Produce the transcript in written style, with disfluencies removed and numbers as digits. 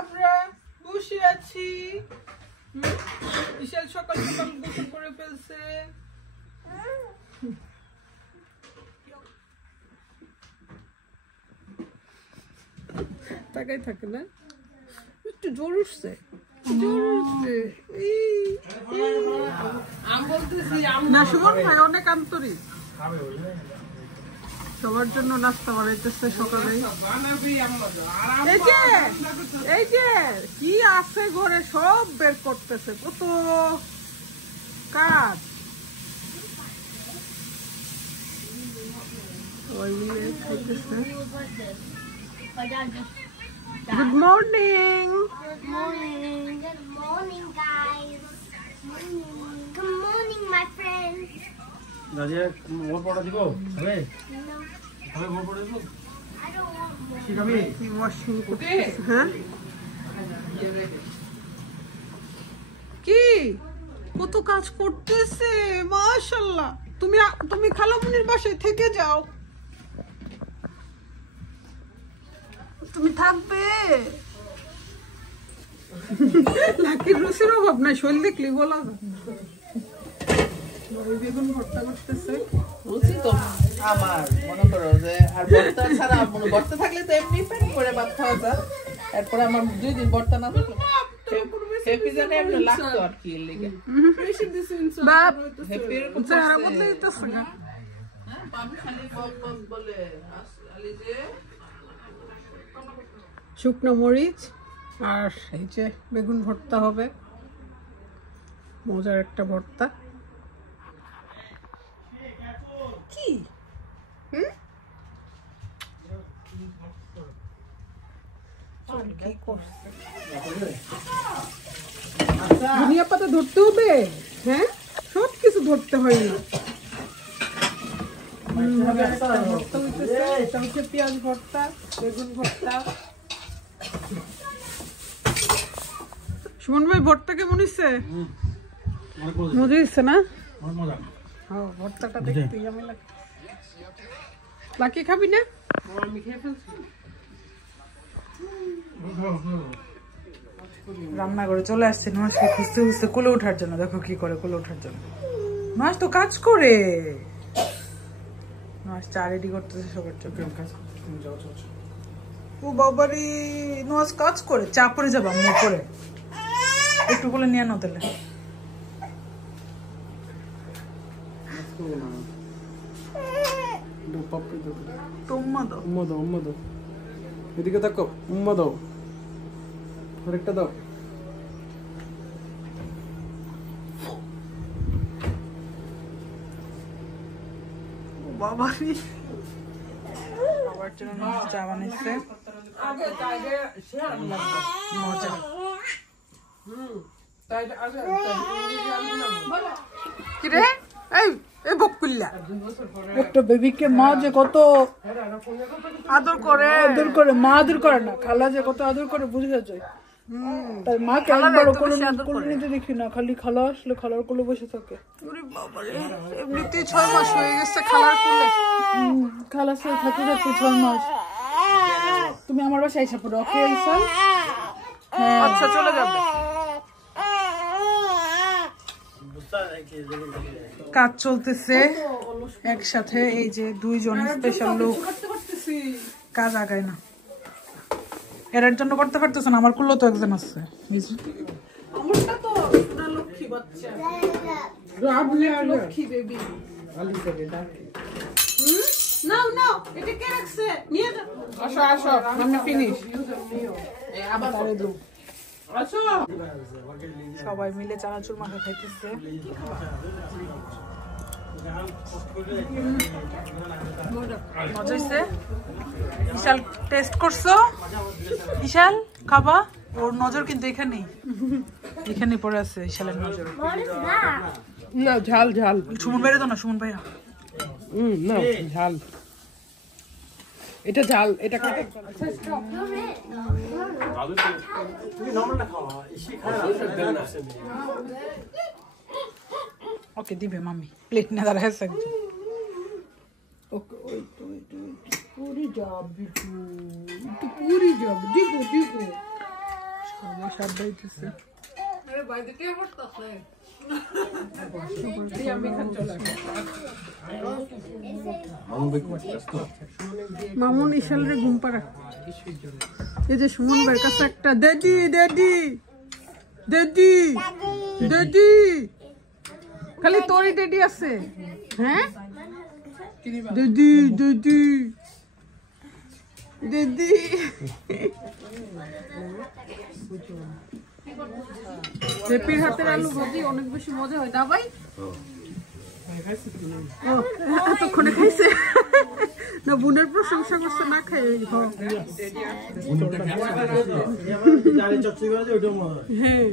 আমরা বসে আছি। বিশাল সকাল সকাল গোসল করে ফেলছে। তাকাই থাকে না, একটু জোর উঠছে। না সুমন ভাই অনেক আন্তরিক, সবার জন্য নাস্তা বানাইতেছে সকালে। এই যে কি আছে ঘরে সব বের করতেছে, কত কাজ। Good morning. Good morning. Good morning, guys. Good morning, my friends. Nadia, more photo দিব? হবে? No, হবে more photo দিব? I don't want more. কি খাবি? ওয়াশিং করতেছে। হ্যাঁ কি কত কাজ করতেছে, মাশাআল্লাহ। তুমি খালামুনির বাসায় থেকে যাও, তুমি থাকবে। নাকি রুচির অভাব নাই, শৈল দেখলি বলা যায়। বেগুন ভর্তা করতেছে। রুচি তো আমার মনে করো যে, আর ভর্তা ছাড়া ভর্তা থাকলে তো এমনি পেট করে ভাত খাওয়া যায়। এরপরে আমার 2 দিন ভর্তা না থাকলে হ্যাপি জানে এমনি লাগতো আর কি লেগে। বাপ হ্যাপি এরকম চেহারা বদলে দিতেছে না। হ্যাঁ বাবু খালি বক বলে আসলে যে শুকনো মরিচ আর এই যে বেগুন ভর্তা হবে, মজার একটা ভর্তা। কি ধনিয়া পাতা ধরতে হবে। হ্যাঁ সব কিছু ধরতে হয় না। ভর্তা হইতেছে, এটা হচ্ছে পেঁয়াজ ভর্তা, বেগুন ভর্তা। সুমন ভাই ভর্তা কেমন হচ্ছে? মজা হচ্ছে না? হ্যাঁ ভর্তাটা দেখতে আমি লাগে। লাকি খাবি না? আমি খেয়ে ফেলছি। রান্নাঘরে চলে আসছে নুহাসকে খুঁজতে খুঁজতে কুলে ওঠার জন্য। দেখো কি করে কুলে ওঠার জন্য। নুহাস তো কাজ করে, নুহাস চা রেডি করতেছে সবার জন্য। ও বাবারি, নুহাস কাজ করে, চা পরে যাবা আম্মু করে, একটু বলে নিয়ে নাও তাহলে। উম্মা দাও, এদিকে তাকো, উম্মা দাও, আরেকটা দাও। বাবারি সবার জন্য নুহাস চা বানাইছে, মজা। কিরে এই বকুল্লা একটা বেবিকে মা যে কত আদর করে, মা আদর করে না, খালা যে কত আদর করে বুঝা যায়। তার মাকে একবারও কোলে নিতে দেখি না, খালি খালা আসলে খালার কোলে বসে থাকে। এমনিতে 6 মাস হয়ে গেছে খালার কোলে। খালা সাথে থাকতে থাকতে 6 মাস। তুমি আমার বাসায় আইসা পড়ো, ওকে আইসা? আচ্ছা চলে যাবে। কাজ চলতেছে একসাথে, এই যে 2 জন স্পেশাল লোক, কাজ আগায় না। এর জন্য করতে পারতেছ না, আমার কুলো তো একজন আছে। আমারটা তো পুরা লক্ষ্মী বাচ্চা, লক্ষ্মী বেবি। নাও এটা কে রাখছে, নিয়ে যাও। আসো আমি ফিনিশ। আবার করে দাও। আসো সবাই মিলে চানাচুর মাখা খাইতেছে। মজা হয়েছে? বিশাল টেস্ট করছো? বিশাল খাবা? ওর নজর কিন্তু এখানেই পড়ে আছে, বিশালের নজর। What is that? না ঝাল সুমন ভাইরা তো না, সুমন ভাইয়া না ঝাল, এটা ঝাল, এটা খাবে। ওকে দিবে মামি, প্লেট না দাঁড়ায় আছে একজন। পুরি যাবে, দিব। সাত দিতেছে মামুন ইশালের ঘুম পাড়া। এই যে সুমন ভাইয়ের কাছে একটা দাদি দাদি দাদি দাদি, খালি তোরই দাদি আছে। হ্যাঁ দাদি দাদি দাদি। হেপির হাতের আলু ভাজি অনেক বেশি মজা হয়। দাবাই এতক্ষণে খাইছে না, বোনের প্রশংসা করছে না খাই। হ্যাঁ